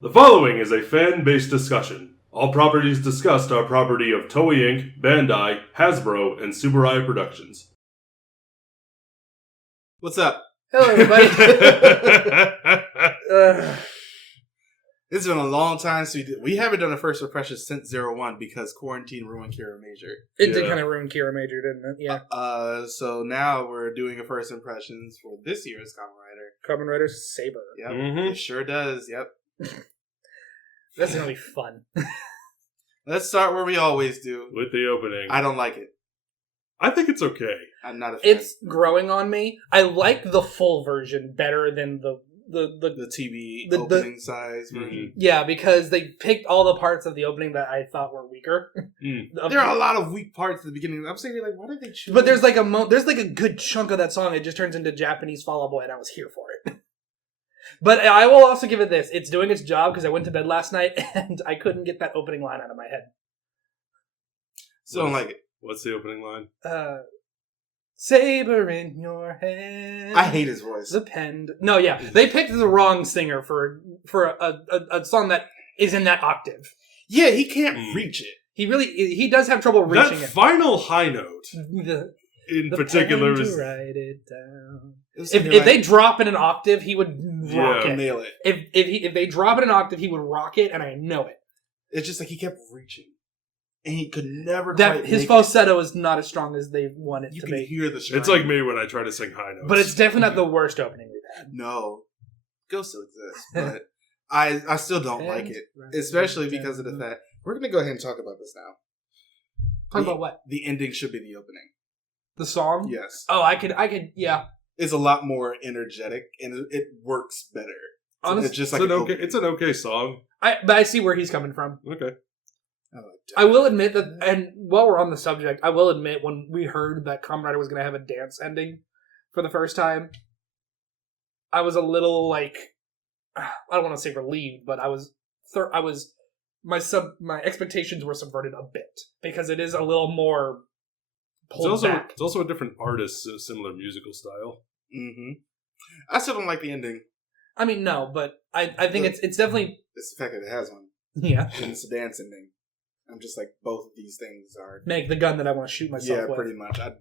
The following is a fan-based discussion. All properties discussed are property of Toei Inc., Bandai, Hasbro, and Subaru Productions. What's up? Hello, everybody. It's been a long time since we haven't done a first impression since 01 because quarantine ruined Kira Major. It did kind of ruin Kira Major, didn't it? Yeah. So now we're doing a first impressions for this year's Kamen Rider. Kamen Rider Saber. Yep, Mhm. It sure does. Yep. That's gonna be fun. Let's start where we always do. With the opening. I don't like it. I think it's okay. I'm not a fan. It's growing on me. I like the full version better than the TV the opening size version. Yeah, because they picked all the parts of the opening that I thought were weaker. There are a lot of weak parts at the beginning. I'm saying, like, why did they choose? But there's like a good chunk of that song. It just turns into Japanese Fall Out Boy, and I was here for it. But I will also give it this: it's doing its job because I went to bed last night and I couldn't get that opening line out of my head. So I don't like it. What's the opening line? Saber in your hand. I hate his voice. The pen. No, yeah, they picked the wrong singer for a song that is in that octave. Yeah, he can't reach it. He does have trouble reaching That it. final high note, The particular, pen is... to write it down. If If they drop in an octave, he would rock Yeah. it. nail it. If they drop in an octave, he would rock it, and I know it. It's just like he kept reaching, and he could never. That quite his make falsetto is not as strong as they want it You to can be. hear the. It's like me when I try to sing high notes. But it's definitely not the worst opening we've had. No, Ghost still exists, but I still don't like it, especially because of the fact we're gonna go ahead and talk about this now. Talk about what? The ending should be the opening. The song? Yes. Oh, I could, yeah. It's a lot more energetic and it works better. Honestly, It's just it's like an okay song. but I see where he's coming from. Okay. I will admit that, and while we're on the subject, I will admit when we heard that Kamen Rider was going to have a dance ending for the first time, I was a little like, I don't want to say relieved, but my expectations were subverted a bit because it is a little more pulled back. It's also a different artist, similar musical style. Mm-hmm. I still don't like the ending. I mean, no, but I think it's definitely It's the fact that it has one. yeah. And it's a dance ending. I'm just like, both of these things are. Make the gun that I want to shoot myself with. Yeah, pretty much. I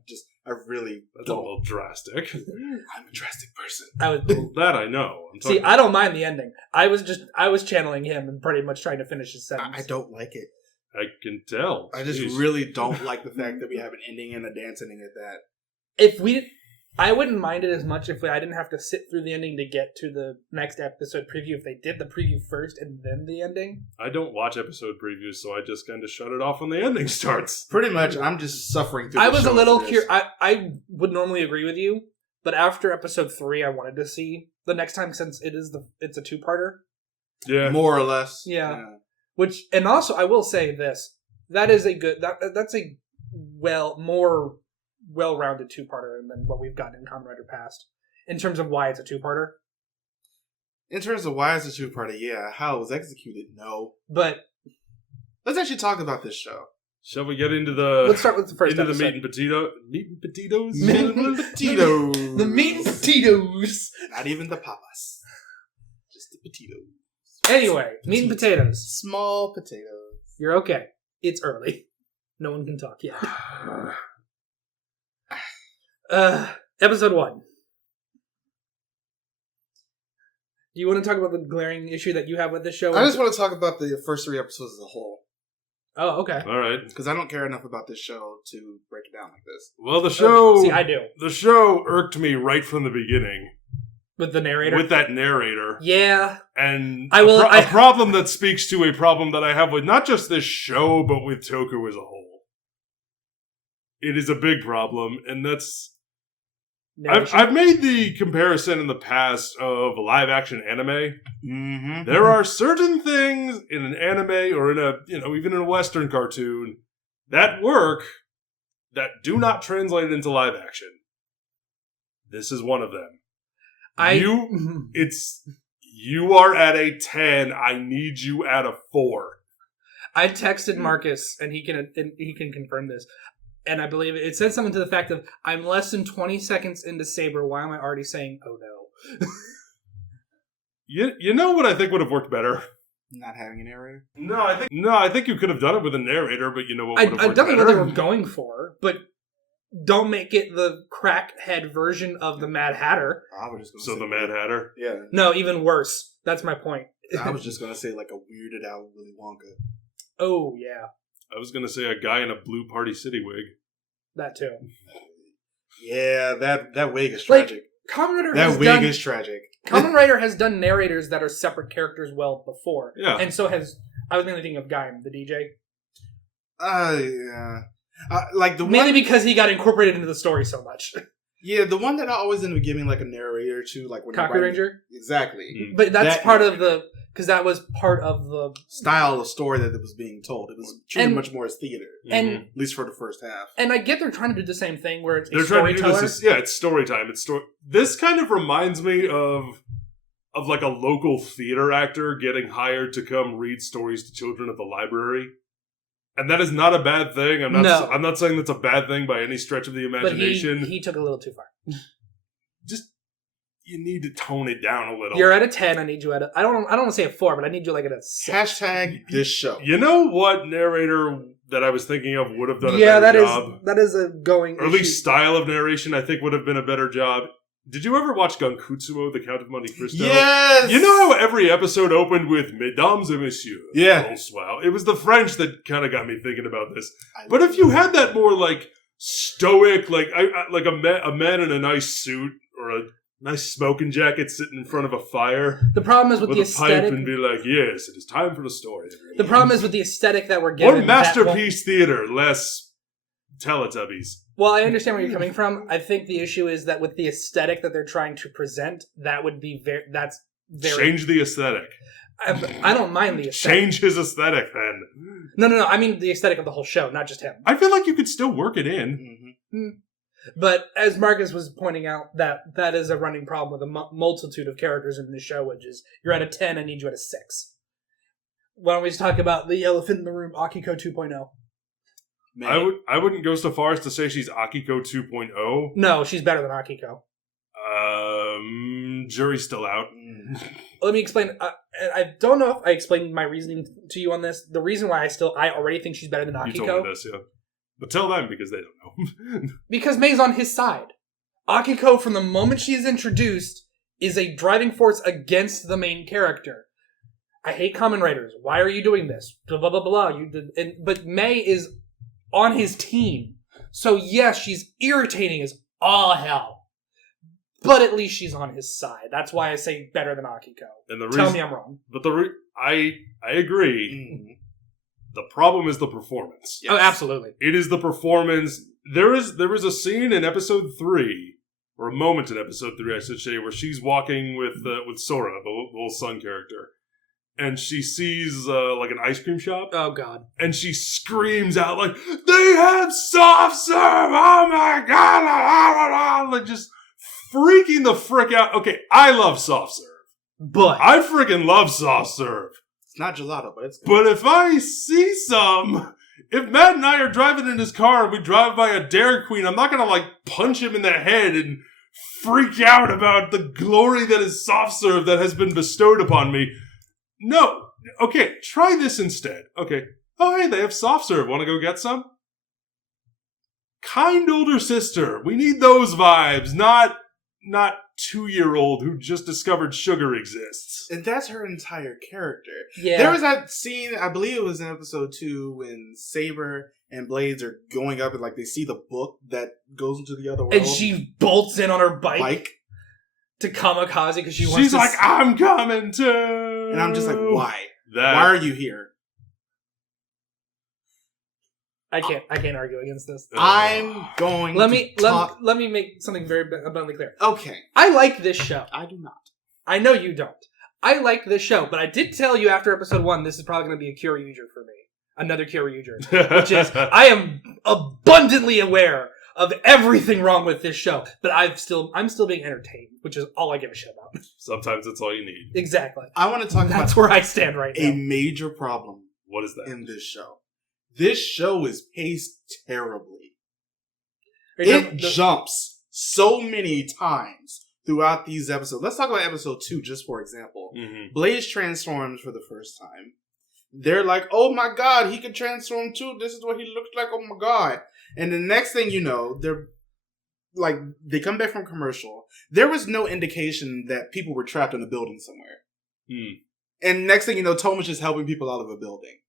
really That's a don't. little drastic. I'm a drastic person. Well, that I know. See, I don't mind the ending. I was channeling him and pretty much trying to finish his sentence. I don't like it. I can tell. I just Jeez. really don't like the fact that we have an ending and a dance ending at that. I wouldn't mind it as much if I didn't have to sit through the ending to get to the next episode preview. If they did the preview first and then the ending, I don't watch episode previews, so I just kind of shut it off when the ending starts. Pretty much, I'm just suffering through. I was a little curious. I would normally agree with you, but after episode 3, I wanted to see the next time since it's a 2-parter. Yeah, more or less. Yeah. Which, and also I will say this: that's a more well-rounded 2-parter than what we've gotten in Kamen Rider past in terms of why it's a 2-parter. In terms of why it's a 2-parter, yeah. How it was executed, no. But let's actually talk about this show. Shall we get into the? Let's start with the first into episode. the meat and potatoes. Potatoes. The meat and potatoes. Not even the papas. Just the potatoes. Anyway, meat and potatoes. Small potatoes. You're okay. It's early. No one can talk yet. Episode 1. Do you want to talk about the glaring issue that you have with this show? I just want to talk about the first 3 episodes as a whole. Oh, okay. All right. Because I don't care enough about this show to break it down like this. Well, the show. See, I do. The show irked me right from the beginning. With the narrator? With that narrator. Yeah. And a problem that speaks to a problem that I have with not just this show, but with Toku as a whole. It is a big problem, and that's... I've made the comparison in the past of a live-action anime. Mm-hmm. There are certain things in an anime or in a, even in a Western cartoon that work that do not translate into live action. This is one of them. You are at a 10. I need you at a 4. I texted Marcus, and he can confirm this. And I believe it says something to the fact of, I'm less than 20 seconds into Saber. Why am I already saying, oh no? You know what I think would have worked better? Not having a narrator? No, I think you could have done it with a narrator, but you know what? I don't know what they were going for, but don't make it the crackhead version of the Mad Hatter. I was just gonna So say the Mad Hatter? Yeah. No, even worse. That's my point. I was just gonna say like a weirded out Willy Wonka. Oh yeah, I was gonna say a guy in a blue Party City wig. that too. Yeah, that wig is tragic. Kamen Rider That wig is tragic. Kamen Rider has done narrators that are separate characters well before. Yeah. And so has... I was mainly thinking of Gaim, the DJ. Yeah. Like the Mainly one... because he got incorporated into the story so much. Yeah, the one that I always end up giving like a narrator to, like when Kaku Ranger? Exactly. Mm. But that's That part narrator. of the... Because that was part of the... style of story that it was being told. It was treated much more as theater. And At least for the first half. And I get they're trying to do the same thing where it's They're a trying to do storyteller. this. It's story time. This kind of reminds me of like a local theater actor getting hired to come read stories to children at the library. And that is not a bad thing. I'm not saying that's a bad thing by any stretch of the imagination. But he took it a little too far. Just you need to tone it down a little. You're at a 10. I need you at a... I don't want to say a 4, but I need you like at a 6. Hashtag this show. You know what narrator that I was thinking of would have done a better job? that is a going Or at least style of narration I think would have been a better job. Did you ever watch Gankutsuo, The Count of Monte Cristo? Yes! You know how every episode opened with Mesdames et Messieurs? Yeah. Bonsoir. It was the French that kind of got me thinking about this. But if you had that more like stoic, like a man in a nice suit or a nice smoking jacket sitting in front of a fire The problem is with the a pipe aesthetic... and be like, yes, it is time for the story. The problem is with the aesthetic that we're given... More masterpiece theater, less Teletubbies. Well, I understand where you're coming from. I think the issue is that with the aesthetic that they're trying to present, that would be that's very... Change the aesthetic. I don't mind the aesthetic. Change his aesthetic, then. No. I mean the aesthetic of the whole show, not just him. I feel like you could still work it in. Mm-hmm. But as Marcus was pointing out, that is a running problem with a multitude of characters in the show, which is, you're at a 10, I need you at a 6. Why don't we just talk about the elephant in the room, Akiko 2.0? I wouldn't go so far as to say she's Akiko 2.0. No, she's better than Akiko. Jury's still out. Let me explain. I don't know if I explained my reasoning to you on this. The reason why I already think she's better than Akiko. You told me this, yeah. But tell them, because they don't know. Because Mei's on his side. Akiko, from the moment she is introduced, is a driving force against the main character. I hate Kamen Riders. Why are you doing this? Blah, blah, blah, blah. But Mei is on his team. So yes, she's irritating as all hell. But at least she's on his side. That's why I say better than Akiko. And tell me I'm wrong. But I agree. Mm-hmm. The problem is the performance. Yes. Oh, absolutely. It is the performance. There was a scene in episode 3, or a moment in episode 3, I should say, where she's walking with Sora, the little son character, and she sees like an ice cream shop. Oh God! And she screams out like, "They have soft serve! Oh my God!" Like just freaking the frick out. Okay, I love soft serve, but I freaking love soft serve. It's not gelato, but it's good. But if I see some, if Matt and I are driving in his car and we drive by a Dairy Queen, I'm not gonna like punch him in the head and freak out about the glory that is soft serve that has been bestowed upon me. No. Okay, try this instead. Okay. Oh, hey, they have soft serve. Want to go get some? Kind older sister. We need those vibes, not 2-year-old who just discovered sugar exists. And that's her entire character. Yeah. There was that scene, I believe it was in episode 2, when Saber and Blades are going up and like they see the book that goes into the other world. And she bolts in on her bike. To kamikaze because she's like, I'm coming too. And I'm just like, why? Why are you here? I can't argue against this. I'm going. Let me make something very abundantly clear. Okay, I like this show. I do not. I know you don't. I like this show, but I did tell you after episode 1 this is probably going to be a Kyoryuger for me. Another Kyoryuger, which is I am abundantly aware of everything wrong with this show, but I'm still being entertained, which is all I give a shit about. Sometimes that's all you need. Exactly. I want to talk about that's where I stand right now. A major problem. What is that? In this show? This show is paced terribly. It jumps so many times throughout these episodes. Let's talk about episode 2, just for example. Mm-hmm. Blaze transforms for the first time. They're like, oh my god, he can transform too. This is what he looks like. Oh my god. And the next thing you know, they're like, they come back from commercial. There was no indication that people were trapped in a building somewhere. And next thing you know, Tomish is helping people out of a building.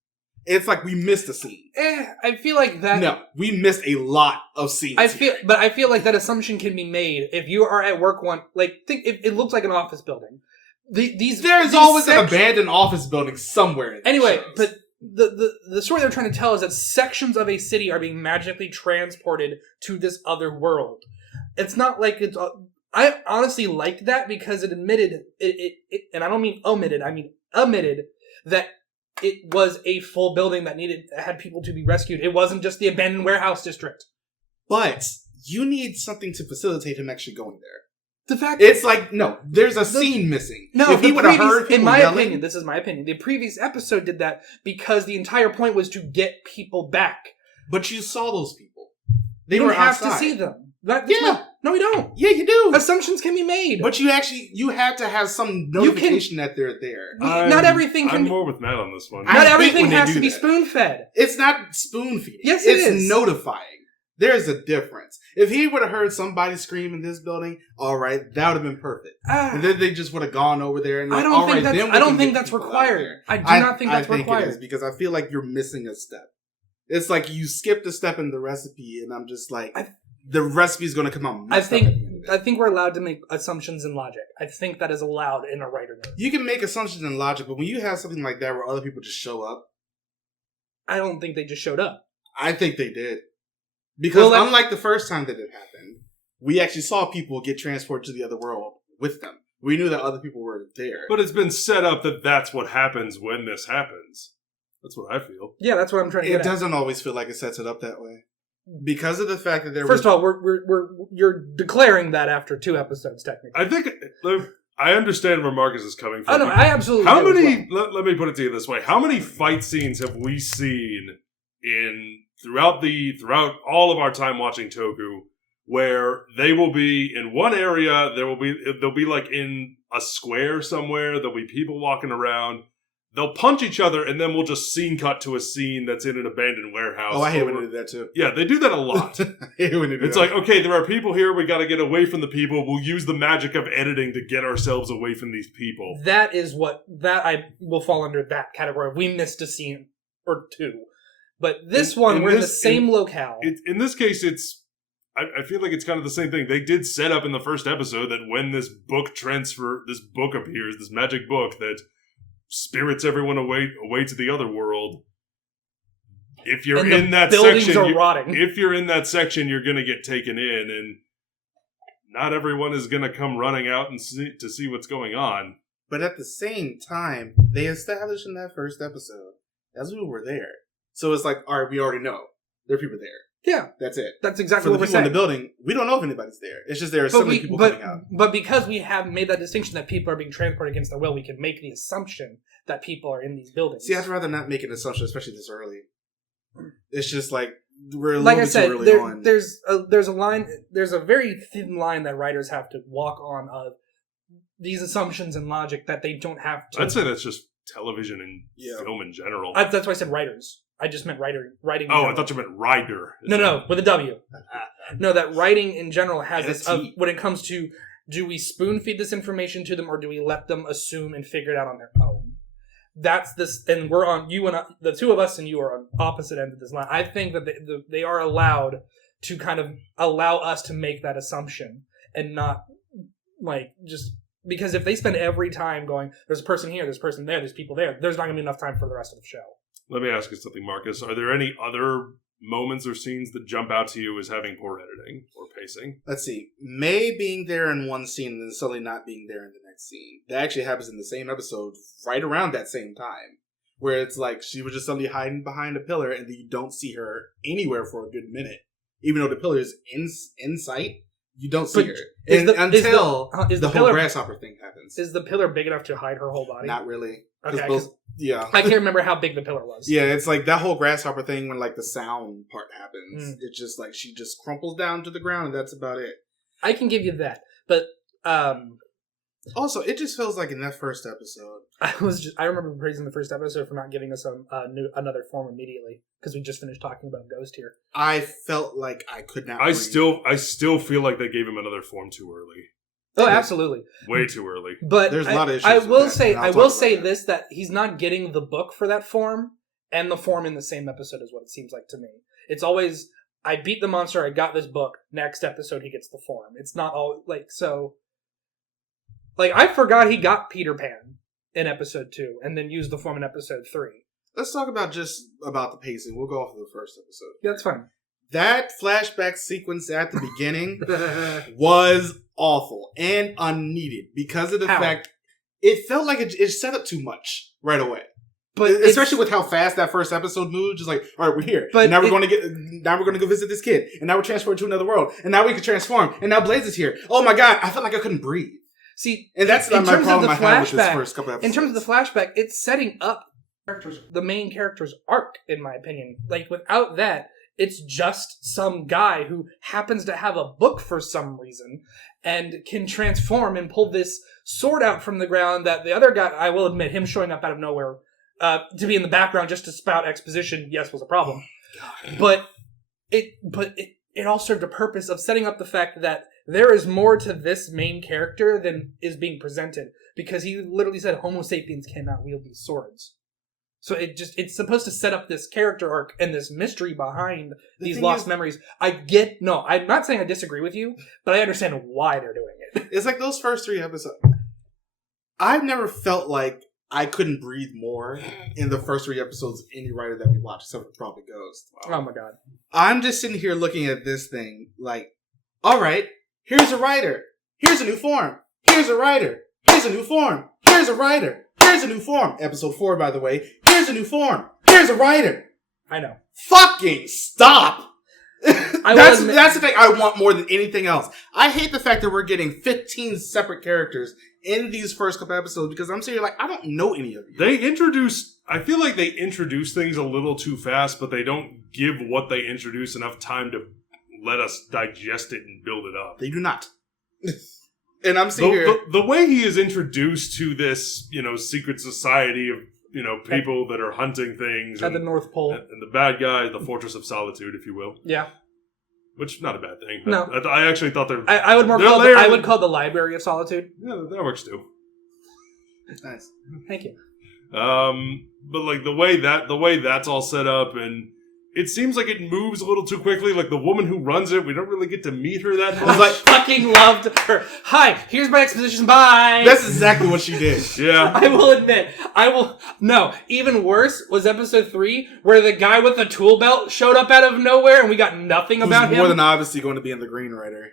It's like we missed a scene. I feel like that. No, we missed a lot of scenes. I feel like that assumption can be made if you are at work think it looks like an office building. There's always an abandoned office building somewhere. Anyway, but the story they're trying to tell is that sections of a city are being magically transported to this other world. It's not like it's. I honestly liked that because it admitted it, and I don't mean omitted. I mean admitted that it was a full building that had people to be rescued. It wasn't just the abandoned warehouse district. But you need something to facilitate him actually going there. The fact it's like, no, there's a scene missing. No, if he would have heard people in my yelling, opinion, this is my opinion. The previous episode did that because the entire point was to get people back. But you saw those people. They were don't have outside. to see them. No, we don't. Yeah, you do. Assumptions can be made. But you have to have some notification that they're there. Not everything can I'm more with Matt on this one. Not everything has to be spoon-fed. It's not spoon-feeding. Yes, it's notifying. There's a difference. If he would have heard somebody scream in this building, all right, that would have been perfect. And then they just would have gone over there and like, I don't think that's required. I do not think that's required. It is because I feel like you're missing a step. It's like you skipped a step in the recipe, and I'm just like, the recipe is going to come out messed up at the end of it. I think we're allowed to make assumptions and logic. I think that is allowed in a writer note. You can make assumptions and logic, but when you have something like that where other people just show up, I don't think they just showed up. I think they did. Because unlike the first time that it happened, we actually saw people get transported to the other world with them. We knew that other people were there. But it's been set up that that's what happens when this happens. That's what I feel. Yeah, that's what I'm trying to get at. It doesn't always feel like it sets it up that way. Because of the fact that First of all, you're declaring that after 2 episodes, technically. I think I understand where Marcus is coming from. Oh, no, I absolutely How many, let me put it to you this way. How many fight scenes have we seen throughout all of our time watching Toku where they will be in one area, they'll be like in a square somewhere, there'll be people walking around, they'll punch each other, and then we'll just scene cut to a scene that's in an abandoned warehouse. Oh, I hate when they do that too. Yeah, they do that a lot. I hate when they do it's that. like, okay, there are people here, we gotta get away from the people, we'll use the magic of editing to get ourselves away from these people. That I will fall under that category. We missed a scene or 2. But this one, we're in the same locale. In this case, I feel like it's kind of the same thing. They did set up in the first episode that when this book appears, this magic book that spirits everyone away to the other world. If you're in that section, if you're in that section, you're going to get taken in, and not everyone is going to come running out and to see what's going on. But at the same time, they established in that first episode that's who were there. So it's like, all right, we already know there are people there. Yeah, that's it. That's exactly what we're saying. saying. In the building, we don't know if anybody's there. It's just there are so many people coming out. But because we have made that distinction that people are being transported against their will, we can make the assumption that people are in these buildings. See, I'd rather not make an assumption, especially this early. It's just like we're a little bit too early on. There's a line. There's a very thin line that writers have to walk on of these assumptions and logic that they don't have to. I'd say that's just television and film in general. That's why I said writers. I just meant writing. Oh, I thought you meant rider. No, with a W. No, that writing in general has this. When it comes to, do we spoon feed this information to them, or do we let them assume and figure it out on their own? That's this, and we're on you and the two of us, and you are on opposite ends of this line. I think that they are allowed to kind of allow us to make that assumption, and not like just because if they spend every time going, there's a person here, there's a person there, there's people there, there's not going to be enough time for the rest of the show. Let me ask you something, Marcus. Are there any other moments or scenes that jump out to you as having poor editing or pacing? Let's see. May being there in one scene and then suddenly not being there in the next scene. That actually happens in the same episode right around that same time. Where it's like she was just suddenly hiding behind a pillar and you don't see her anywhere for a good minute. Even though the pillar is in sight, you don't see her. Until the whole grasshopper thing happens. Is the pillar big enough to hide her whole body? Not really. Okay, yeah. I can't remember how big the pillar was. Yeah, it's like that whole grasshopper thing when like the sound part happens. It's just like she just crumples down to the ground and that's about it. I can give you that. But Also, it just feels like in that first episode. I remember praising the first episode for not giving us another form immediately because we just finished talking about Ghost here. I felt like I could not. I still feel like they gave him another form too early. Oh, absolutely, way too early. But there's a lot of issues. I will say that. this: that he's not getting the book for that form and the form in the same episode is what it seems like to me. It's always I beat the monster, I got this book. Next episode, he gets the form. It's not all like so. Like, I forgot he got Peter Pan in episode 2 and then used the form in episode 3. Let's talk about the pacing. We'll go off of the first episode. Yeah, that's fine. That flashback sequence at the beginning was awful and unneeded because of the fact it felt like it set up too much right away. But especially with how fast that first episode moved, just like, all right, we're here. But now we're going to go visit this kid, and now we're transported to another world, and now we can transform, and now Blaze is here. Oh my god, I felt like I couldn't breathe. See, and that's not my problem I had with this first couple episodes. In terms of the flashback, it's setting up the main character's arc, in my opinion. Like, without that, it's just some guy who happens to have a book for some reason and can transform and pull this sword out from the ground that the other guy, I will admit, him showing up out of nowhere to be in the background just to spout exposition, yes, was a problem. But it all served a purpose of setting up the fact that there is more to this main character than is being presented, because he literally said Homo sapiens cannot wield these swords. So it's supposed to set up this character arc and this mystery behind these lost memories. I'm not saying I disagree with you, but I understand why they're doing it. It's like those first 3 episodes. I've never felt like I couldn't breathe more in the first 3 episodes of any writer that we watched, except for probably Ghost. Wow. Oh my god. I'm just sitting here looking at this thing like, all right, here's a writer. Here's a new form. Here's a writer. Here's a new form. Here's a writer. Here's a new form. Episode 4, by the way. Here's a new form. Here's a writer. I know. Fucking stop. That's the thing I want more than anything else. I hate the fact that we're getting 15 separate characters in these first couple episodes because I'm sitting here like, I don't know any of you. I feel like they introduce things a little too fast, but they don't give what they introduce enough time to let us digest it and build it up. They do not. And I'm sitting here. The way he is introduced to this, secret society of, people that are hunting things. At the North Pole. And the bad guy, the Fortress of Solitude, if you will. Yeah. Which, not a bad thing. No. I actually thought they're... I would call the Library of Solitude. Yeah, that works too. Nice. Thank you. But like the way that's all set up, and it seems like it moves a little too quickly. Like the woman who runs it, we don't really get to meet her that much. I fucking loved her. Hi, here's my exposition. Bye. That's exactly what she did. Yeah. I will admit. No, even worse was episode 3, where the guy with the tool belt showed up out of nowhere and we got nothing about him. More than obviously going to be in the Green Rider.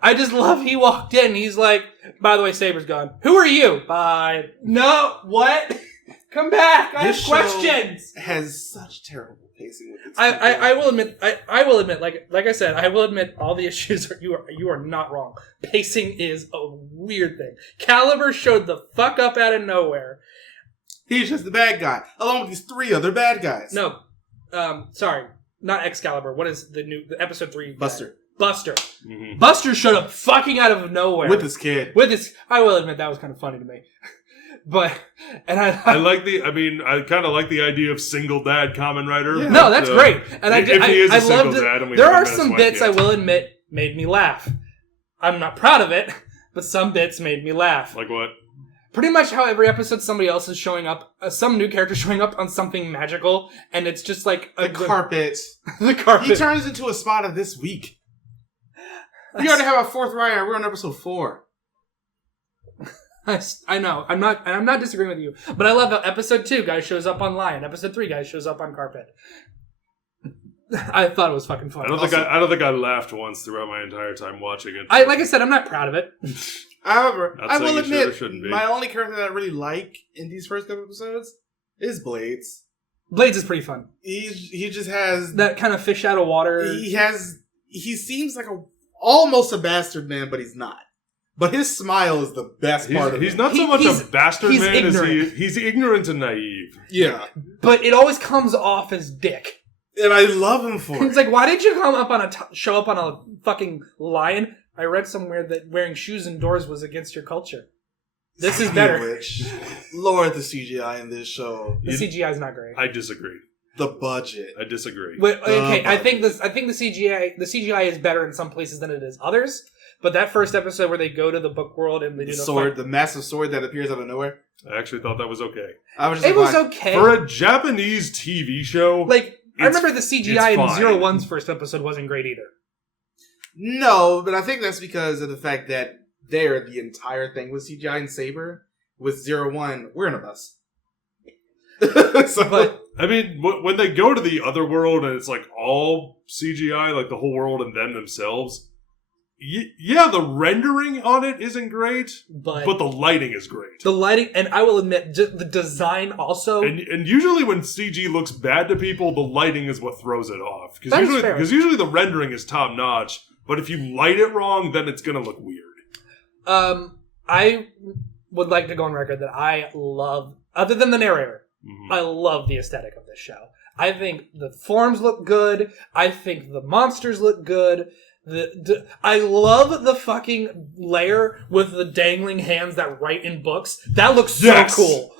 I just love he walked in. He's like, by the way, Saber's gone. Who are you? Bye. No, what? Come back. I have questions. Has such terrible pacing with its I will admit, like I said, I will admit all the issues you are not wrong. Pacing is a weird thing. Caliber showed the fuck up out of nowhere. He's just the bad guy, along with these 3 other bad guys. No, sorry, not Excalibur. What is the episode 3? Buster. Buster. Mm-hmm. Buster showed up fucking out of nowhere with his kid. I will admit that was kind of funny to me. But I kind of like the idea of single dad Kamen Rider. Yeah. No, that's great. And if he is a single dad, there are some bits I will admit made me laugh. I'm not proud of it, but some bits made me laugh. Like what? Pretty much how every episode somebody else is showing up, some new character showing up on something magical, and it's just like the carpet. The carpet. He turns into a spot of this week. We already have a 4th rider. We're on episode 4. I know. I'm not disagreeing with you. But I love how episode 2 guy shows up on lion. Episode 3 guy shows up on carpet. I thought it was fucking funny. I don't think I laughed once throughout my entire time watching it. Like I said, I'm not proud of it. However, I will admit, my only character that I really like in these first couple episodes is Blades. Blades is pretty fun. He just has that kind of fish out of water. He seems like almost a bastard man, but he's not. But his smile is the best part of it. He's not so much a bastard man ignorant. as he's ignorant and naive. Yeah. But it always comes off as dick. And I love him for it. It's like, why did you come up show up on a fucking lion? I read somewhere that wearing shoes indoors was against your culture. This is better. Lord, the CGI in this show. The CGI is not great. I disagree. The budget. I disagree. Wait, okay, I think the CGI is better in some places than it is others. But that first episode where they go to the book world and they do the sword, fight, the massive sword that appears out of nowhere. I actually thought that was okay. It was okay for a Japanese TV show. Like I remember the CGI in 01's first episode wasn't great either. No, but I think that's because of the fact that the entire thing was CGI and Saber. With 01, we're in a bus. But I mean, when they go to the other world and it's like all CGI, like the whole world and them themselves, yeah, the rendering on it isn't great, but the lighting is great. The lighting, and I will admit, the design also. And usually when CG looks bad to people, the lighting is what throws it off. Because usually the rendering is top notch, but if you light it wrong, then it's gonna look weird. I would like to go on record that I love, other than the narrator, I love the aesthetic of this show. I think the forms look good. I think the monsters look good. I love the fucking layer with the dangling hands that write in books. That looks so cool.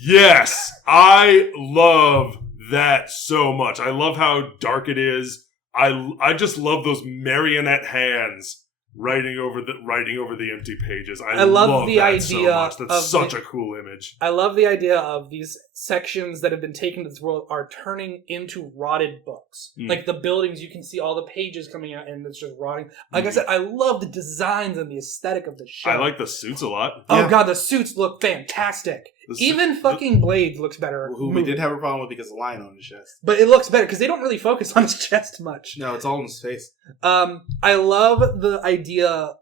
Yes, I love that so much. I love how dark it is. I just love those marionette hands writing over the empty pages. I love the idea so much. That's such a cool image. I love the idea of these sections that have been taken to this world are turning into rotted books. Like the buildings, you can see all the pages coming out and it's just rotting. Like I said, I love the designs and the aesthetic of the show. I like the suits a lot. Oh god, the suits look fantastic. Even fucking Blade looks better. Who we did have a problem with because of the line on his chest. But it looks better because they don't really focus on his chest much. No, it's all in his face. I love the idea.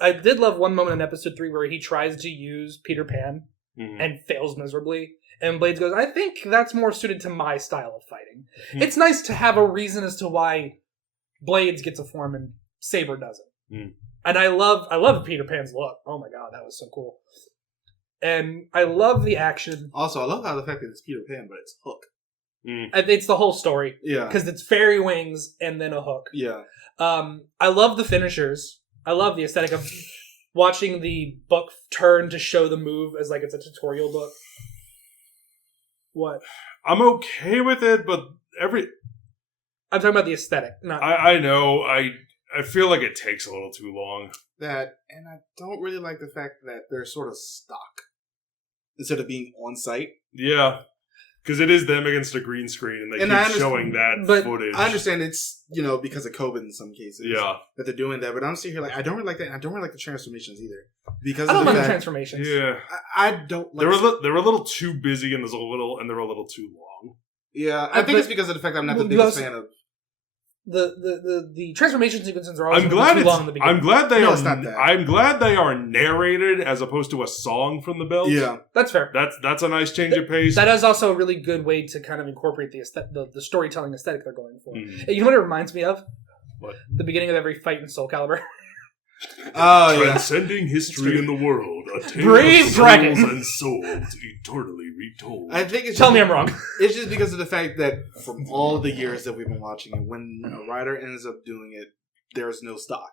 I did love one moment in episode 3 where he tries to use Peter Pan and fails miserably. And Blades goes, I think that's more suited to my style of fighting. It's nice to have a reason as to why Blades gets a form and Saber doesn't. And I love Peter Pan's look. Oh my god, that was so cool. And I love the action. Also, I love how the fact that it's Peter Pan, but it's Hook. It's the whole story. Yeah. Because it's fairy wings and then a hook. Yeah. I love the finishers. I love the aesthetic of watching the book turn to show the move as like it's a tutorial book. What? I'm okay with it, but I'm talking about the aesthetic. Not. I know. I feel like it takes a little too long. And I don't really like the fact that they're sort of stock instead of being on site. Yeah, because it is them against a green screen, and they keep showing that footage. I understand it's because of COVID in some cases. Yeah, that they're doing that, but I'm sitting here like I don't really like that. And I don't really like the transformations either. Because I don't like the transformations. Yeah, I don't. Like they were a little too busy, and they're a little too long. Yeah, I think it's because of the fact that I'm not the biggest fan of. The transformation sequences are always too long in the beginning. I'm glad they are narrated as opposed to a song from the bells. Yeah, that's fair. That's a nice change of pace. That is also a really good way to kind of incorporate the storytelling aesthetic they're going for. You know what it reminds me of? What? The beginning of every fight in Soul Calibur. Transcending history in the world, a tale Brave of dragons and souls eternally retold. I think it's Tell me I'm wrong. It's just because of the fact that from all the years that we've been watching it, when a writer ends up doing it, there's no stock.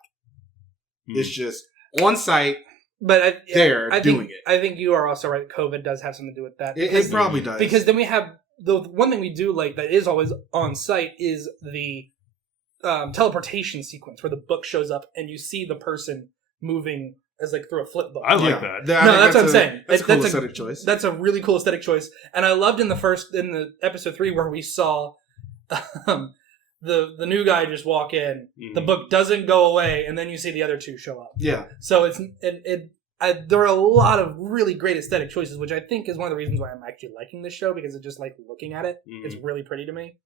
It's just on site. But they're doing it. I think you are also right. COVID does have something to do with that. It probably does. Because then we have the one thing we do like that is always on site is the teleportation sequence where the book shows up and you see the person moving as like through a flip book. I like that. That's what I'm saying. That's a cool aesthetic choice. That's a really cool aesthetic choice. And I loved in the episode 3 where we saw the new guy just walk in. The book doesn't go away, and then you see the other two show up. Yeah. So there are a lot of really great aesthetic choices, which I think is one of the reasons why I'm actually liking this show, because I just like looking at it. It's really pretty to me.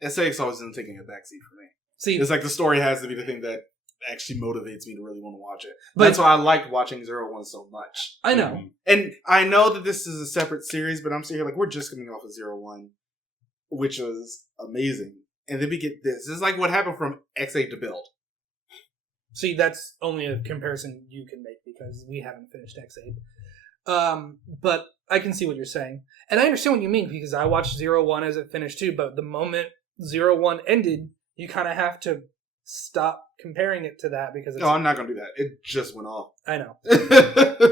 Aesthetics always isn't taking a backseat for me. See, it's like the story has to be the thing that actually motivates me to really want to watch it. But that's why I liked watching 01 so much. I know. And I know that this is a separate series, but I'm sitting here like, we're just coming off of 01, which was amazing. And then we get this. This is like what happened from X8 to Build. See, that's only a comparison you can make because we haven't finished X8. But I can see what you're saying. And I understand what you mean because I watched 01 as it finished too, but the moment 01 ended, you kind of have to stop comparing it to that because it's... No, I'm not going to do that. It just went off. I know.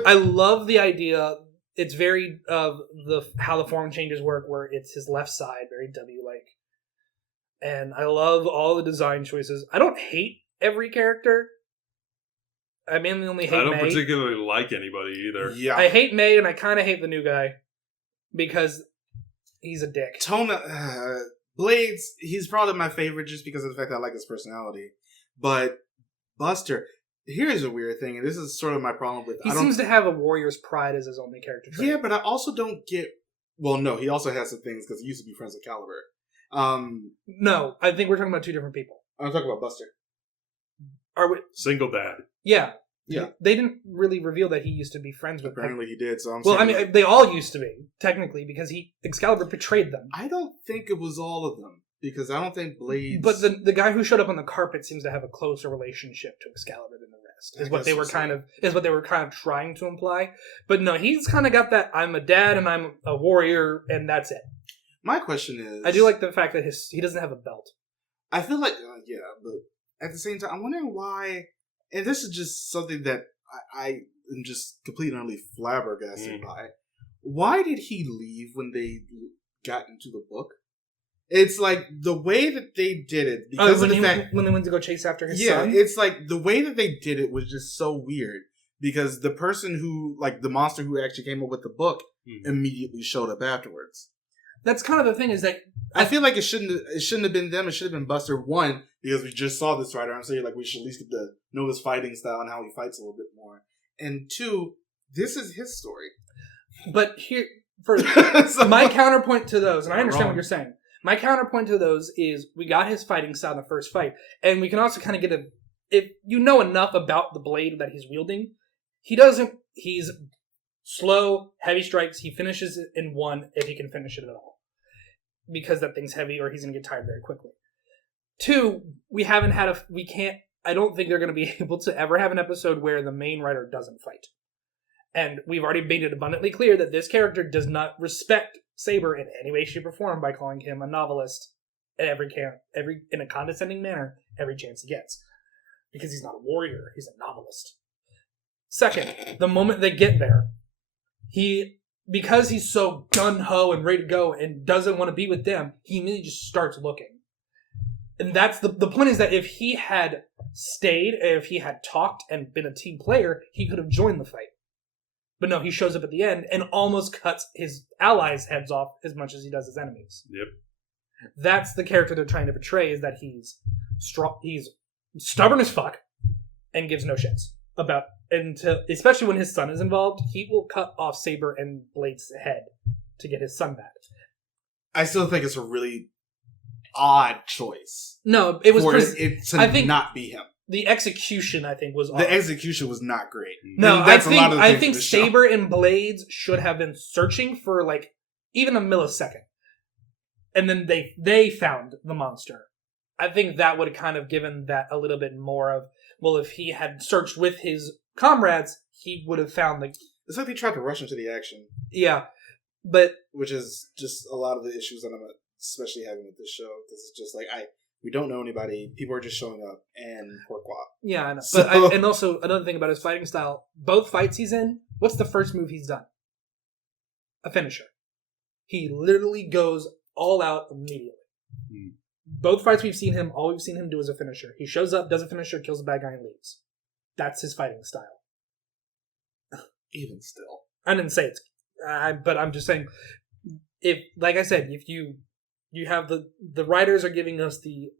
I love the idea. It's very how the form changes work, where it's his left side, very W-like. And I love all the design choices. I don't hate every character. I mainly only hate May. I don't particularly like anybody either. Yeah. I hate May, and I kind of hate the new guy. Because he's a dick. Blades, he's probably my favorite just because of the fact that I like his personality. But Buster, here's a weird thing, and this is sort of my problem with... He seems to have a warrior's pride as his only character trait. Yeah, but I also don't get... Well, no, he also has some things because he used to be friends with Caliber. No, I think we're talking about two different people. I'm talking about Buster. Are we... Single dad. Yeah. Yeah. They didn't really reveal that he used to be friends with... Apparently he did, so I'm Well, I saying... mean, they all used to be, technically, because Excalibur betrayed them. I don't think it was all of them, because I don't think Blades... But the guy who showed up on the carpet seems to have a closer relationship to Excalibur than the rest, is what they were kind of trying to imply. But no, he's kind of got that, I'm a dad and I'm a warrior, and that's it. My question is... I do like the fact that he doesn't have a belt. I feel like... yeah, but at the same time, I'm wondering why... And this is just something that I am just completely and utterly flabbergasted by. Why did he leave when they got into the book? It's like the way that they did it, because when they went to go chase after his son? Yeah, it's like the way that they did it was just so weird. Because the person who, like the monster who actually came up with the book, immediately showed up afterwards. That's kind of the thing, is that I feel like it shouldn't have been them. It should have been Buster. One, because we just saw this fighter. I'm saying like we should at least get to know his fighting style and how he fights a little bit more. And two, this is his story. But here, my counterpoint to those, and I understand what you're saying. My counterpoint to those is we got his fighting style in the first fight, and we can also kind of get if you know enough about the blade that he's wielding, he's slow, heavy strikes. He finishes it in one if he can finish it at all. Because that thing's heavy or he's going to get tired very quickly. Two, I don't think they're going to be able to ever have an episode where the main writer doesn't fight. And we've already made it abundantly clear that this character does not respect Saber in any way, shape, or form by calling him a novelist in a condescending manner every chance he gets. Because he's not a warrior, he's a novelist. Second, the moment they get there, because he's so gung-ho and ready to go and doesn't want to be with them, he immediately just starts looking. And that's the point, is that if he had stayed, if he had talked and been a team player, he could have joined the fight. But no, he shows up at the end and almost cuts his allies' heads off as much as he does his enemies. Yep. That's the character they're trying to portray, is that he's stubborn as fuck and gives no shits about... especially when his son is involved, he will cut off Saber and Blade's head to get his son back. I still think it's a really odd choice. No, it was not be him. The execution, I think, was odd. The execution was not great. No, I think Saber and Blades should have been searching for like even a millisecond, and then they found the monster. I think that would have kind of given that a little bit more of, well, if he had searched with his comrades, he would have found It's like they tried to rush into the action. Yeah, but... Which is just a lot of the issues that I'm especially having with this show, because it's just like, we don't know anybody, people are just showing up, and pourquoi. Yeah, I know. But and also, another thing about his fighting style, both fights he's in, what's the first move he's done? A finisher. He literally goes all out immediately. Both fights all we've seen him do is a finisher. He shows up, does a finisher, kills the bad guy, and leaves. That's his fighting style. Even still. I didn't say it's... but I'm just saying, like I said, if you have the writers are giving us the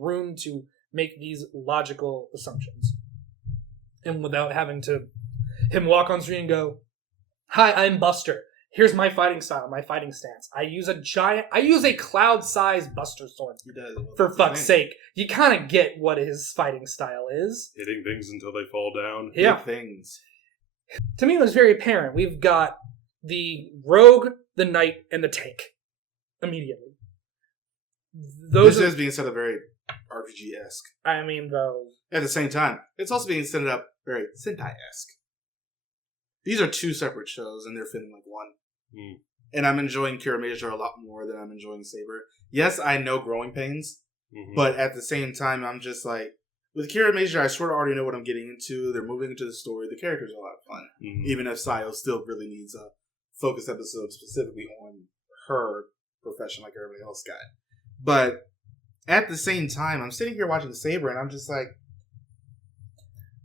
room to make these logical assumptions. And without having to him walk on screen and go, "Hi, I'm Buster. Here's my fighting style, my fighting stance. I use a cloud-sized Buster sword." For fuck's sake. You kind of get what his fighting style is. Hitting things until they fall down. Yeah. Things. To me, it was very apparent. We've got the rogue, the knight, and the tank. Immediately. This is being set up very RPG-esque. I mean, though... At the same time, it's also being set up very Sentai-esque. These are two separate shows, and they're fitting like one. And I'm enjoying Kira Major a lot more than I'm enjoying Saber. Yes, I know Growing Pains, but at the same time, I'm just like, With Kira Major, I sort of already know what I'm getting into. They're moving into the story. The characters are a lot of fun. Mm-hmm. Even if Sayo still really needs a focus episode specifically on her profession like everybody else got. But at the same time, I'm sitting here watching Saber and I'm just like,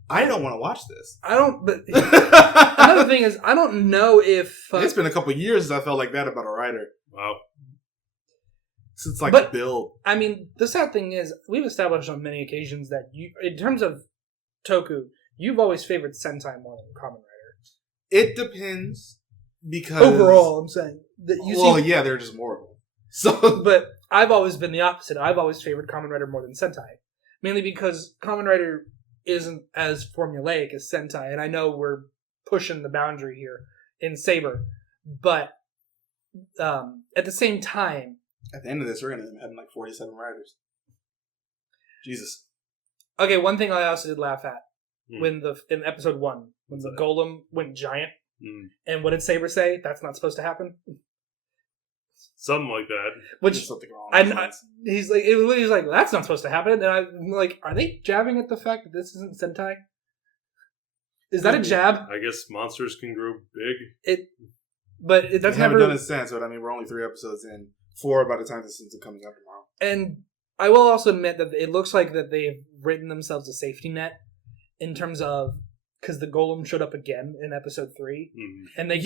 I don't want to watch this. I don't, but another thing is, I don't know if... it's been a couple of years since I felt like that about a writer. Wow. It's like a build. I mean, the sad thing is, we've established on many occasions that you, in terms of Toku, you've always favored Sentai more than Kamen Rider. It depends, because... Overall, I'm saying. Yeah, they're just more of them. So, but I've always been the opposite. I've always favored Kamen Rider more than Sentai. Mainly because Kamen Rider isn't as formulaic as Sentai, and I know we're pushing the boundary here in Saber, but at the same time... At the end of this, we're going to end up having like 47 writers. Jesus. Okay, one thing I also did laugh at when in episode 1, when the golem went giant, and what did Saber say? That's not supposed to happen? Something like that. Which there's something wrong. He's like, that's not supposed to happen. And I'm like, are they jabbing at the fact that this isn't Sentai? Is that a jab? I guess monsters can grow big. But that's never done a sense. But I mean, we're only 3 episodes in. 4 by the time this is coming up tomorrow. And I will also admit that it looks like that they've written themselves a safety net in terms of, because the golem showed up again in episode 3, and they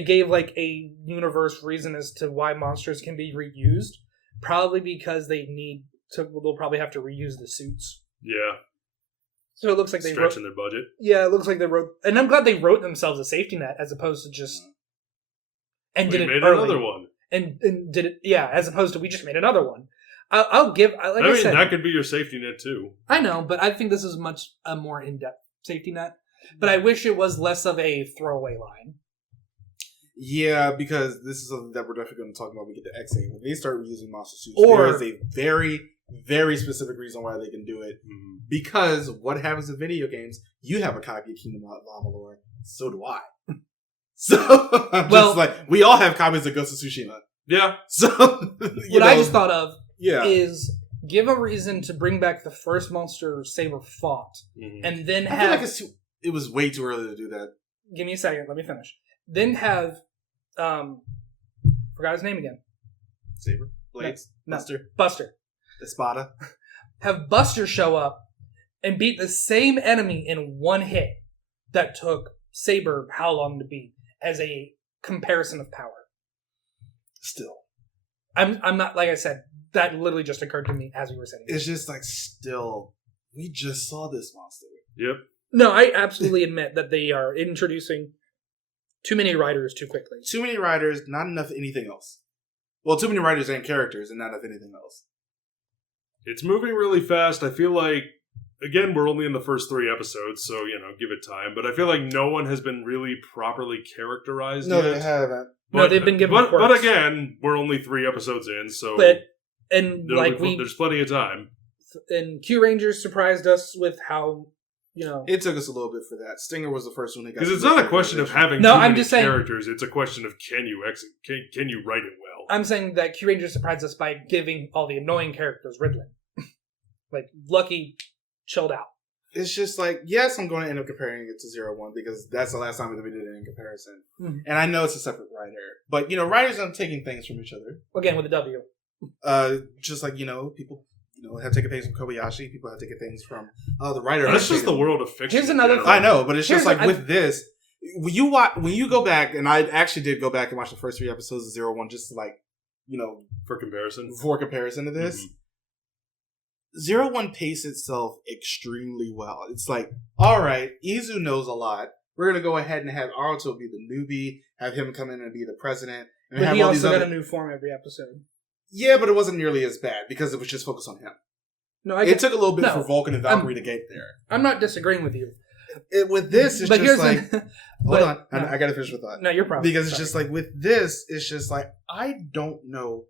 gave like a universe reason as to why monsters can be reused. Probably because they'll probably have to reuse the suits. Yeah. So it looks like stretching their budget. Yeah, it looks like they wrote, and I'm glad they wrote themselves a safety net as opposed to just did it early. Another one. And did it, as opposed to we just made another one. I said, that could be your safety net too. I know, but I think this is much a more in-depth safety net. But I wish it was less of a throwaway line. Yeah, because this is something that we're definitely going to talk about when we get to XA. When they start using monster suits, there is a very, very specific reason why they can do it. Because what happens in video games, you have a copy of Kingdom of Amalur, so do I. So, we all have copies of Ghost of Tsushima. Yeah. So, what I just thought of is give a reason to bring back the first monster Saber fought, and then I feel like it was way too early to do that. Give me a second, let me finish. Then have, forgot his name again. Saber? Blades? No, Buster. Espada? Have Buster show up and beat the same enemy in one hit that took Saber how long to beat, as a comparison of power. Still. I'm not, like I said, that literally just occurred to me as we were saying it. It's just like, still, we just saw this monster. Yep. No, I absolutely admit that they are introducing too many writers too quickly. Too many writers, not enough anything else. Well, too many writers and characters and not enough anything else. It's moving really fast. I feel like, again, we're only in the first 3 episodes, so, give it time. But I feel like no one has been really properly characterized yet. No, they haven't. No, they've been given quirks. But again, we're only 3 episodes in, so there's plenty of time. And Q Rangers surprised us with how, It took us a little bit for that. Stinger was the first one that got... Because it's not a question of having too many characters, it's a question of can you write it well? I'm saying that Q Rangers surprised us by giving all the annoying characters Riddlin. Like, Lucky chilled out. It's just like, yes, I'm going to end up comparing it to 0-1 because that's the last time that we did it in comparison. And I know it's a separate writer. But, writers are taking things from each other. Again, with a W. Just like, people have taken things from Kobayashi. People have taken things from the writer. That's just the world of fiction. Here's another thing. I know, but it's just like with this, when you go back, and I actually did go back and watch the first 3 episodes of 0-1 just to like, for comparison to this. 0-1 paced itself extremely well. It's like, all right, Izu knows a lot. We're going to go ahead and have Aruto be the newbie, have him come in and be the president. And but he also got a new form every episode. Yeah, but it wasn't nearly as bad because it was just focused on him. No, it took a little bit for Vulcan and Valkyrie to get there. I'm not disagreeing with you. With this, it's just like... hold on. No. I got to finish with that. No, you're probably... Because it's just like, with this, it's just like, I don't know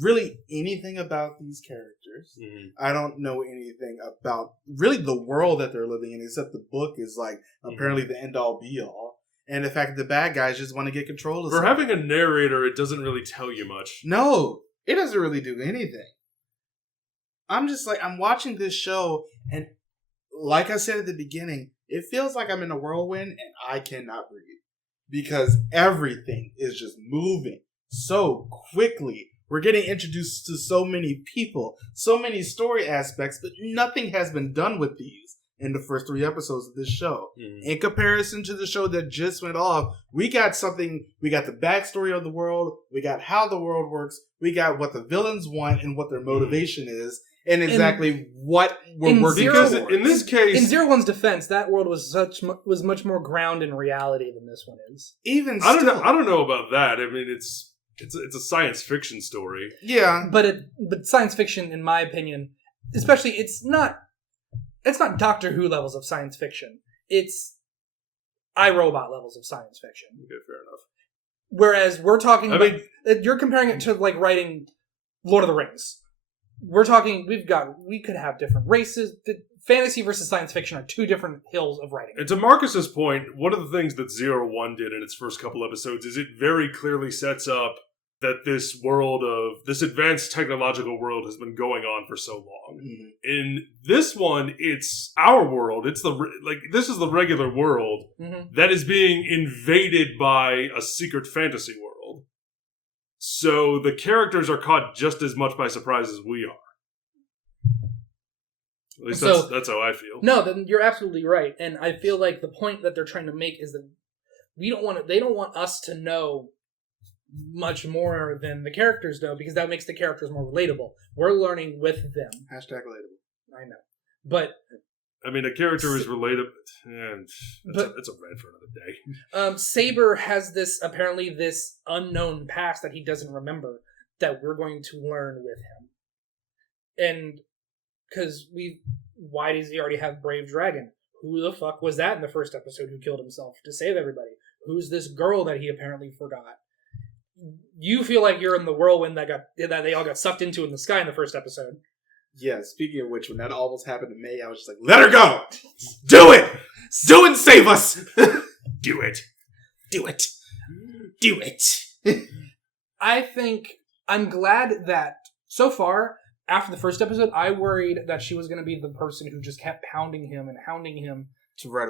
really anything about these characters. I don't know anything about really the world that they're living in, except the book is like apparently the end all be all, and the fact that the bad guys just want to get control of For having a narrator, it doesn't really tell you much. No, it doesn't really do anything. I'm just like, I'm watching this show, and like I said at the beginning, it feels like I'm in a whirlwind and I cannot breathe. Because everything is just moving so quickly. We're getting introduced to so many people, so many story aspects, but nothing has been done with these in the first 3 episodes of this show. Mm-hmm. In comparison to the show that just went off, we got the backstory of the world, we got how the world works, we got what the villains want and what their motivation is, and exactly what we're working towards. Because in this case... In Zero One's defense, that world was much more grounded in reality than this one is. Even I don't know about that. I mean, it's a science fiction story. Yeah. But science fiction, in my opinion, especially, it's not Doctor Who levels of science fiction. It's iRobot levels of science fiction. Okay, fair enough. Whereas we're talking you're comparing it to like writing Lord of the Rings. We're talking, we could have different races. Fantasy versus science fiction are 2 different hills of writing. And to Marcus's point, one of the things that 01 did in its first couple episodes is it very clearly sets up that this advanced technological world has been going on for so long. Mm-hmm. In this one, it's our world. It's this is the regular world that is being invaded by a secret fantasy world. So the characters are caught just as much by surprise as we are. At least that's how I feel. No, then you're absolutely right. And I feel like the point that they're trying to make is that they don't want us to know much more than the characters know, because that makes the characters more relatable. We're learning with them. # relatable. I know. But I mean, a character is relatable. It's a rant for another day. Saber has this unknown past that he doesn't remember that we're going to learn with him. And because why does he already have Brave Dragon? Who the fuck was that in the first episode who killed himself to save everybody? Who's this girl that he apparently forgot? You feel like you're in the whirlwind that they all got sucked into in the sky in the first episode. Yeah, speaking of which, when that almost happened to May, I was just like, let her go! Do it! Do it and save us! Do it. Do it. Do it. I think I'm glad that so far, after the first episode, I worried that she was going to be the person who just kept hounding him to write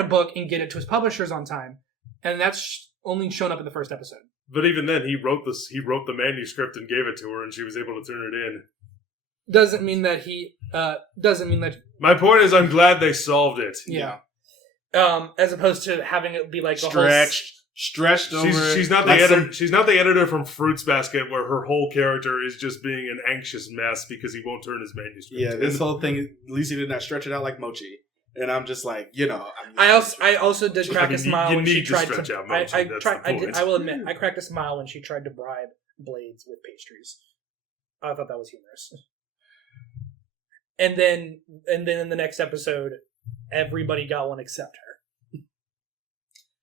a book and get it to his publishers on time. And that's only shown up in the first episode. But even then, he wrote the manuscript and gave it to her, and she was able to turn it in. Doesn't mean that My point is, I'm glad they solved it. Yeah. As opposed to having it be like stretched over. She's not the editor. She's not the editor from Fruits Basket, where her whole character is just being an anxious mess because he won't turn his manuscript. Yeah, this whole thing. At least he did not stretch it out like Mochi. And I'm just like, I also did crack a smile when she tried to. Out Mochi, I will admit, I cracked a smile when she tried to bribe Blades with pastries. I thought that was humorous. And then in the next episode, everybody got one except her.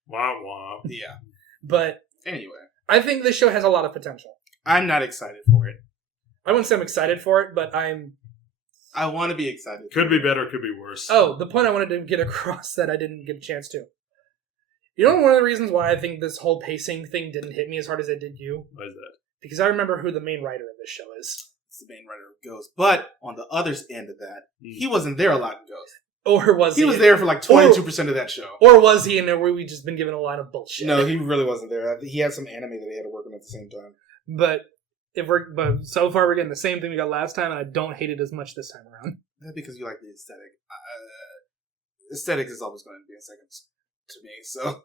Wah wah. Yeah. But anyway, I think this show has a lot of potential. I'm not excited for it. I wouldn't say I'm excited for it, but I want to be excited. Could be better, could be worse. Oh, the point I wanted to get across that I didn't get a chance to. You know one of the reasons why I think this whole pacing thing didn't hit me as hard as it did you? Why is that? Because I remember who the main writer of this show is. It's the main writer of Ghost. But on the other end of that, he wasn't there a lot in Ghost. Or was he? He was there for like 22% of that show. Or was he in there where we just been given a lot of bullshit? No, he really wasn't there. He had some anime that he had to work on at the same time. But so far we're getting the same thing we got last time, and I don't hate it as much this time around. That's because you like the aesthetic. Aesthetics is always going to be a second to me, so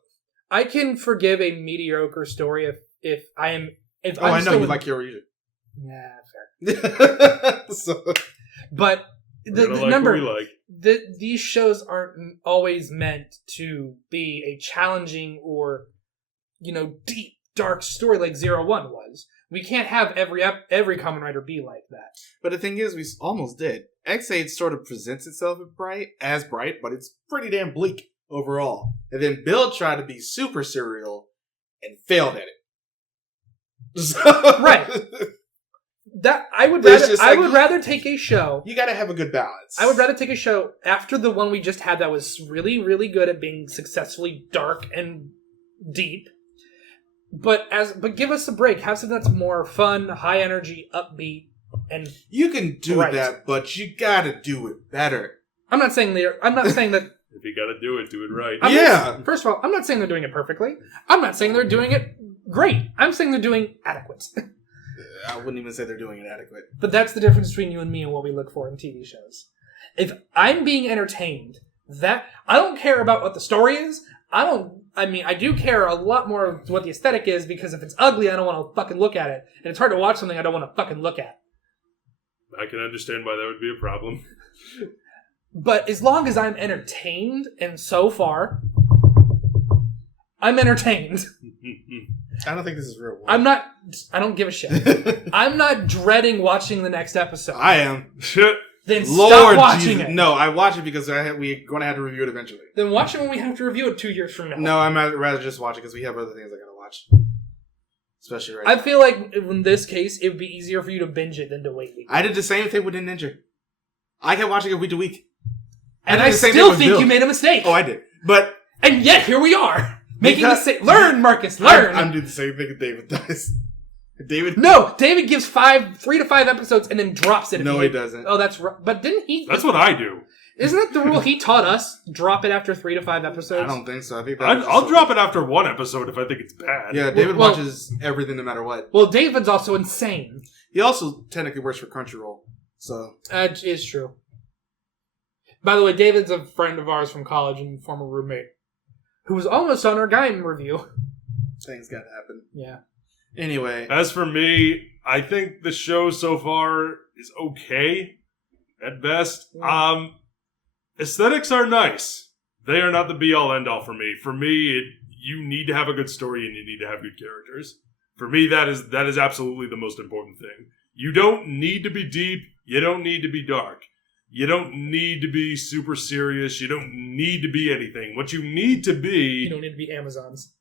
I can forgive a mediocre story if I'm I know you like your region. Yeah, fair. But remember, these shows aren't always meant to be a challenging or deep, dark story like 01 was. We can't have every Kamen Rider be like that. But the thing is, we almost did. X8 sort of presents itself as bright, but it's pretty damn bleak overall. And then Bill tried to be super serial and failed at it. So, right. That I would rather take a show. You gotta have a good balance. I would rather take a show after the one we just had that was really, really good at being successfully dark and deep. But give us a break. Have something that's more fun, high energy, upbeat, and you can do right. that, but you gotta do it better. I'm not saying that. If you gotta do it right. First of all, I'm not saying they're doing it perfectly. I'm not saying they're doing it great. I'm saying they're doing adequate. I wouldn't even say they're doing it adequate. But that's the difference between you and me and what we look for in TV shows. If I'm being entertained, I don't care about what the story is. I do care a lot more what the aesthetic is, because if it's ugly, I don't want to fucking look at it. And it's hard to watch something I don't want to fucking look at. I can understand why that would be a problem. But as long as I'm entertained, and so far, I'm entertained. I don't think this is real. I don't give a shit. I'm not dreading watching the next episode. I am. Then Lord stop watching Jesus. it. No, I watch it because we're going to have to review it eventually. Then watch it when we have to review it 2 years from now. No, I'd rather just watch it because we have other things I got to watch. Especially right now. I feel like in this case, it would be easier for you to binge it than to wait. I did the same thing with Ninja. I kept watching it week to week. And I still think you made a mistake. Oh, I did. And yet, here we are. Making a mistake. Learn, Marcus, learn. I'm doing the same thing that David does. David gives 3 to 5 episodes and then drops it. No, he doesn't. Oh, that's right. But didn't he? That's what I do. Isn't that the rule he taught us? Drop it after 3 to 5 episodes? I don't think so. I think I'll drop it after 1 episode if I think it's bad. Yeah, David watches everything no matter what. Well, David's also insane. He also technically works for Crunchyroll, so... That is true. By the way, David's a friend of ours from college and former roommate, who was almost on our Gaim review. Things gotta happen. Yeah. Anyway. As for me, I think the show so far is okay, at best. Aesthetics are nice. They are not the be-all, end-all for me. For me, you need to have a good story and you need to have good characters. For me, that is absolutely the most important thing. You don't need to be deep. You don't need to be dark. You don't need to be super serious. You don't need to be anything. What you need to be... You don't need to be Amazons.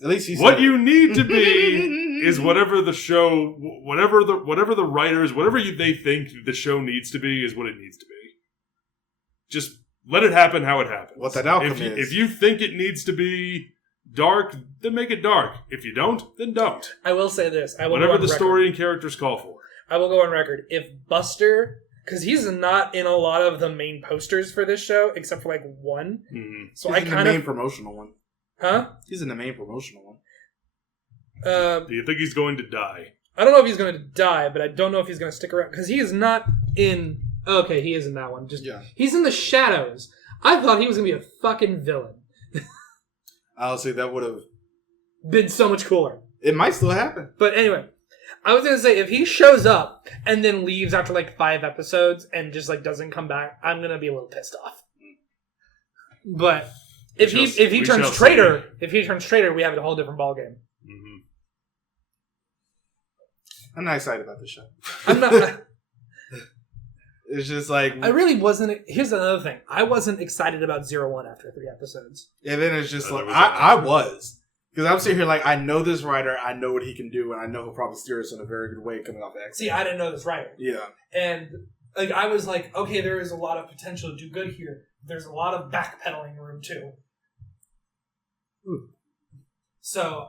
At least he said what you need to be is whatever the show, whatever the writers, they think the show needs to be is what it needs to be. Just let it happen how it happens. What that outcome is. If you think it needs to be dark, then make it dark. If you don't, then don't. I will say this. Whatever the story and characters call for. I will go on record. If Buster, because he's not in a lot of the main posters for this show, except for like one. Mm-hmm. So he's in the main promotional one. Huh? He's in the main promotional one. Do you think he's going to die? I don't know if he's going to die, but I don't know if he's going to stick around. Because he is not in... Okay, he is in that one. He's in the shadows. I thought he was going to be a fucking villain. Honestly, that would have... been so much cooler. It might still happen. But anyway, I was going to say, if he shows up and then leaves after like 5 episodes and just like doesn't come back, I'm going to be a little pissed off. But... If he turns traitor, we have a whole different ballgame. Mm-hmm. I'm not excited about this show. I'm not. It's just like I really wasn't. Here's another thing. I wasn't excited about 01 after 3 episodes. Yeah, then it's just like I was, because I'm sitting here like I know this writer, I know what he can do, and I know he'll probably steer us in a very good way coming off X. See, I didn't know this writer. Yeah, and like I was like, okay, there is a lot of potential to do good here. There's a lot of backpedaling room too. Ooh. So,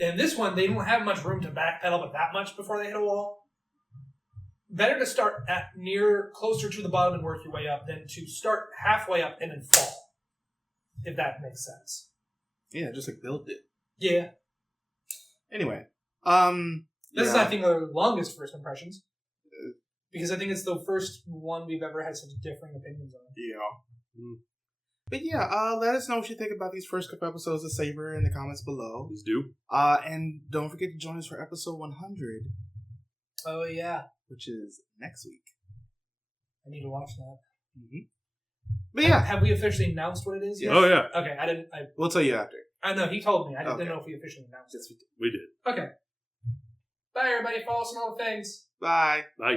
in this one, they don't have much room to backpedal, but that much before they hit a wall. Better to start at closer to the bottom and work your way up than to start halfway up and then fall. If that makes sense. Yeah, just like build it. Yeah. Anyway, this is, I think, our longest first impressions. Because I think it's the first one we've ever had such differing opinions on. Yeah. Mm. But yeah, let us know what you think about these first couple episodes of Saber in the comments below. Please do. And don't forget to join us for episode 100. Oh, yeah. Which is next week. I need to watch that. Mm-hmm. But yeah. Have we officially announced what it is? Yes. Oh, yeah. Okay, I didn't... We'll tell you after. I know, he told me. I just didn't know if we officially announced it. We did. Okay. Bye, everybody. Follow us on all the things. Bye. Bye.